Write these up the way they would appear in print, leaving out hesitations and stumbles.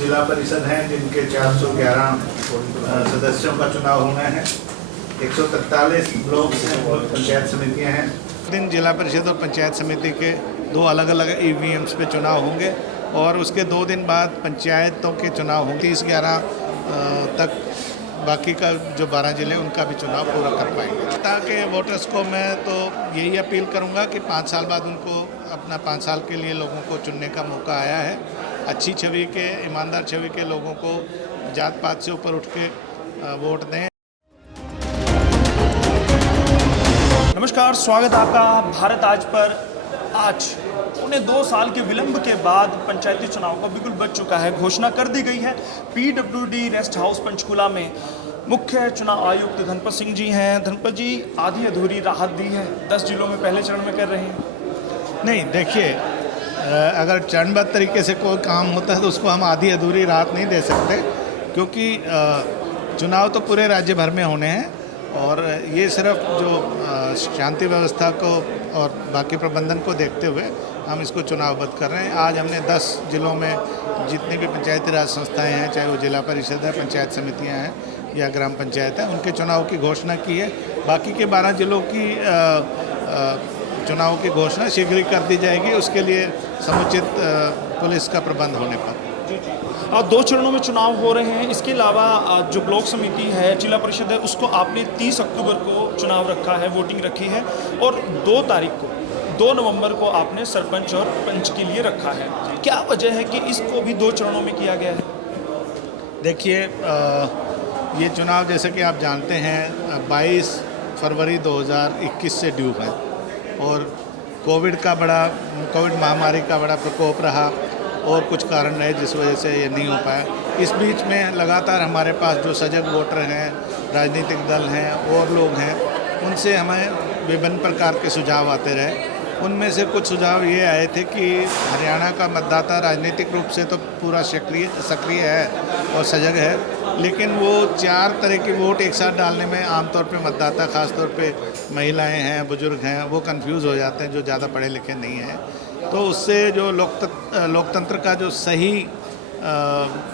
जिला परिषद हैं जिनके 411 सदस्यों का चुनाव होना है। 143 ब्लॉक पंचायत समितियां हैं। दिन जिला परिषद और पंचायत समिति के दो अलग अलग ईवीएम्स पे चुनाव होंगे और उसके 2 दिन बाद पंचायतों के चुनाव होंगे। 30/11 तक बाकी का जो 12 जिले उनका भी चुनाव पूरा कर पाएंगे। ताकि वोटर्स को मैं तो यही अपील करूंगा कि 5 साल बाद उनको अपना 5 साल के लिए लोगों को चुनने का मौका आया है। अच्छी छवि के, ईमानदार छवि के लोगों को जात पात से ऊपर उठ के वोट दें। नमस्कार, स्वागत है आपका भारत आज पर। आज 2 साल के विलंब के बाद पंचायती चुनाव का बिल्कुल बच चुका है। घोषणा कर दी गई है। पीडब्ल्यूडी रेस्ट हाउस पंचकूला में मुख्य चुनाव आयुक्त धनपत सिंह जी हैं। धनपत जी, आधी अधूरी राहत दी है, 10 जिलों में पहले चरण में कर रहे हैं। नहीं, देखिए, अगर चरणबद्ध तरीके से कोई काम होता है तो उसको हम आधी अधूरी राहत नहीं दे सकते, क्योंकि चुनाव तो पूरे राज्य भर में होने हैं और ये सिर्फ जो शांति व्यवस्था को और बाकी प्रबंधन को देखते हुए हम इसको चुनावबद्ध कर रहे हैं। आज हमने 10 जिलों में जितनी भी पंचायती राज संस्थाएं हैं, चाहे वो जिला परिषद है, पंचायत समितियां हैं या ग्राम पंचायत है, उनके चुनाव की घोषणा की है। बाकी के 12 जिलों की चुनाव की घोषणा शीघ्र ही कर दी जाएगी, उसके लिए समुचित पुलिस का प्रबंध होने पर। और 2 चरणों में चुनाव हो रहे हैं। इसके अलावा जो ब्लॉक समिति है, जिला परिषद है, उसको आपने 30 अक्टूबर को चुनाव रखा है, वोटिंग रखी है, और 2 नवंबर को आपने सरपंच और पंच के लिए रखा है। क्या वजह है कि इसको भी 2 चरणों में किया गया है? देखिए, ये चुनाव जैसे कि आप जानते हैं 22 फरवरी 2021 से ड्यू है और कोविड महामारी का बड़ा प्रकोप रहा और कुछ कारण रहे जिस वजह से ये नहीं हो पाया। इस बीच में लगातार हमारे पास जो सजग वोटर हैं, राजनीतिक दल हैं और लोग हैं, उनसे हमें विभिन्न प्रकार के सुझाव आते रहे। उनमें से कुछ सुझाव ये आए थे कि हरियाणा का मतदाता राजनीतिक रूप से तो पूरा सक्रिय है और सजग है, लेकिन वो 4 तरह के वोट एक साथ डालने में आमतौर पे मतदाता, ख़ासतौर पे महिलाएं हैं, बुजुर्ग हैं, वो कंफ्यूज हो जाते हैं जो ज़्यादा पढ़े लिखे नहीं हैं। तो उससे जो लोकतंत्र का जो सही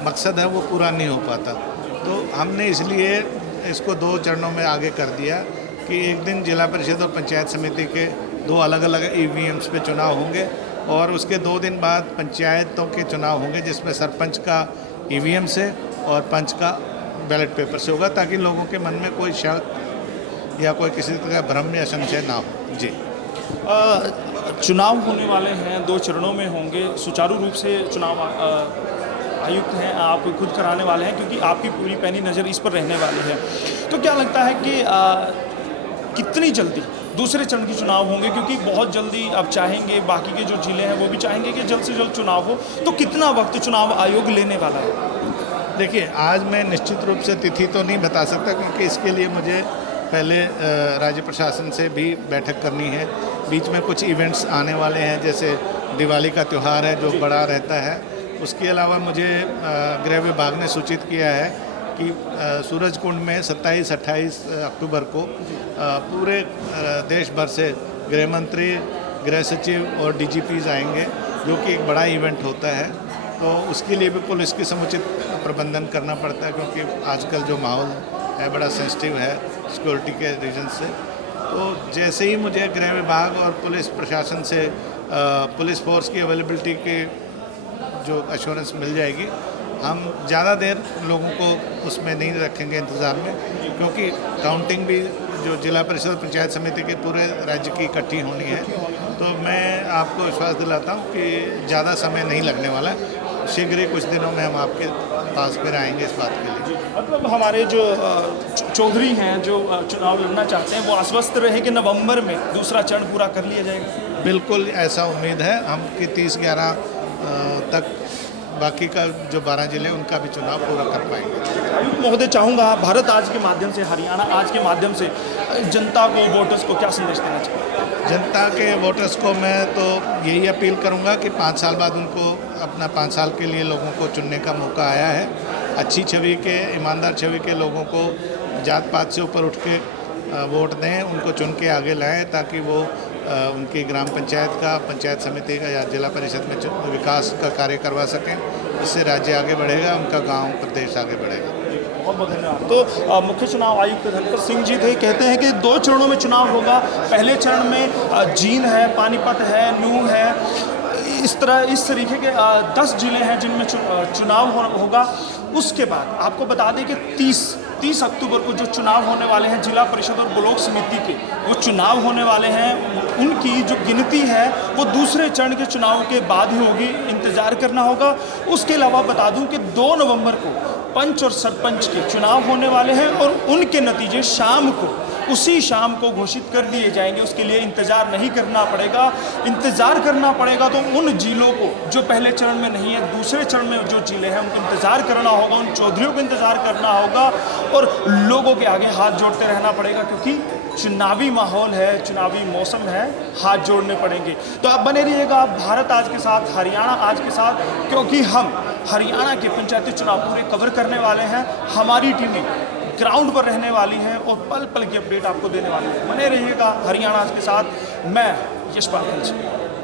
मकसद है वो पूरा नहीं हो पाता। तो हमने इसलिए इसको 2 चरणों में आगे कर दिया कि एक दिन जिला परिषद और पंचायत समिति के 2 अलग अलग ईवीएम्स पे चुनाव होंगे और उसके 2 दिन बाद पंचायतों के चुनाव होंगे, जिसमें सरपंच का ईवीएम से और पंच का बैलेट पेपर से होगा, ताकि लोगों के मन में कोई शक या कोई किसी तरह का भ्रम या संशय ना हो। जी, चुनाव होने वाले हैं, 2 चरणों में होंगे। सुचारू रूप से चुनाव आयुक्त हैं, आप खुद कराने वाले हैं, क्योंकि आपकी पूरी पैनी नज़र इस पर रहने वाली है। तो क्या लगता है कि कितनी जल्दी दूसरे चरण के चुनाव होंगे? क्योंकि बहुत जल्दी अब चाहेंगे, बाकी के जो जिले हैं वो भी चाहेंगे कि जल्द से जल्द चुनाव हो, तो कितना वक्त चुनाव आयोग लेने वाला है? देखिए, आज मैं निश्चित रूप से तिथि तो नहीं बता सकता, क्योंकि इसके लिए मुझे पहले राज्य प्रशासन से भी बैठक करनी है। बीच में कुछ इवेंट्स आने वाले हैं, जैसे दिवाली का त्यौहार है जो बड़ा रहता है। उसके अलावा मुझे गृह विभाग ने सूचित किया है कि सूरजकुंड में 27-28 अक्टूबर को पूरे देश भर से गृह मंत्री, गृह सचिव और डीजीपीज आएंगे, जो कि एक बड़ा इवेंट होता है। तो उसके लिए भी पुलिस की समुचित प्रबंधन करना पड़ता है, क्योंकि आजकल जो माहौल है बड़ा सेंसिटिव है सिक्योरिटी के रीजन से। तो जैसे ही मुझे गृह विभाग और पुलिस प्रशासन से पुलिस फोर्स की अवेलेबिलिटी की जो एश्योरेंस मिल जाएगी, हम ज़्यादा देर लोगों को उसमें नहीं रखेंगे इंतज़ार में, क्योंकि काउंटिंग भी जो जिला परिषद पंचायत समिति के पूरे राज्य की इकट्ठी होनी है। तो मैं आपको विश्वास दिलाता हूँ कि ज़्यादा समय नहीं लगने वाला है। शीघ्र ही कुछ दिनों में हम आपके पास फिर आएंगे इस बात के लिए। मतलब हमारे जो चौधरी हैं, जो चुनाव लड़ना चाहते हैं, वो आश्वस्त रहे कि नवंबर में दूसरा चरण पूरा कर लिया जाएगा? बिल्कुल ऐसा उम्मीद है हम कि 30/11 तक बाकी का जो 12 जिले उनका भी चुनाव पूरा कर पाएंगे। आयुक्त महोदय, चाहूँगा भारत आज के माध्यम से, हरियाणा आज के माध्यम से जनता को, वोटर्स को क्या संदेश देना चाहिए? जनता के वोटर्स को मैं तो यही अपील करूंगा कि 5 साल बाद उनको अपना 5 साल के लिए लोगों को चुनने का मौका आया है। अच्छी छवि के, ईमानदार छवि के लोगों को जात पात से ऊपर उठ के वोट दें, उनको चुन के आगे लाएं, ताकि वो उनकी ग्राम पंचायत का, पंचायत समिति का या जिला परिषद में विकास का कार्य करवा सकें। इससे राज्य आगे बढ़ेगा, उनका गांव प्रदेश आगे बढ़ेगा। बहुत बहुत धन्यवाद। तो मुख्य चुनाव आयुक्त धनकर सिंह जी थे, कहते हैं कि 2 चरणों में चुनाव होगा। पहले चरण में जींद है, पानीपत है, नूंह है, इस तरीके के 10 जिले हैं जिनमें चुनाव होगा। उसके बाद आपको बता दें कि 30 अक्टूबर को जो चुनाव होने वाले हैं जिला परिषद और ब्लॉक समिति के, वो चुनाव होने वाले हैं, उनकी जो गिनती है वो दूसरे चरण के चुनाव के बाद ही होगी, इंतज़ार करना होगा। उसके अलावा बता दूं कि 2 नवंबर को पंच और सरपंच के चुनाव होने वाले हैं और उनके नतीजे उसी शाम को घोषित कर दिए जाएंगे। उसके लिए इंतज़ार नहीं करना पड़ेगा। इंतज़ार करना पड़ेगा तो उन जिलों को जो पहले चरण में नहीं है, दूसरे चरण में जो जिले हैं उनको इंतज़ार करना होगा, उन चौधरियों को इंतज़ार करना होगा और लोगों के आगे हाथ जोड़ते रहना पड़ेगा, क्योंकि चुनावी माहौल है, चुनावी मौसम है, हाथ जोड़ने पड़ेंगे। तो आप बने रहिएगा भारत आज के साथ, हरियाणा आज के साथ, क्योंकि हम हरियाणा के पंचायती चुनाव पूरे कवर करने वाले हैं। हमारी टीमें ग्राउंड पर रहने वाली हैं और पल पल की अपडेट आपको देने वाली है। बने रहिएगा हरियाणा आज के साथ। मैं यशपाल खलचे।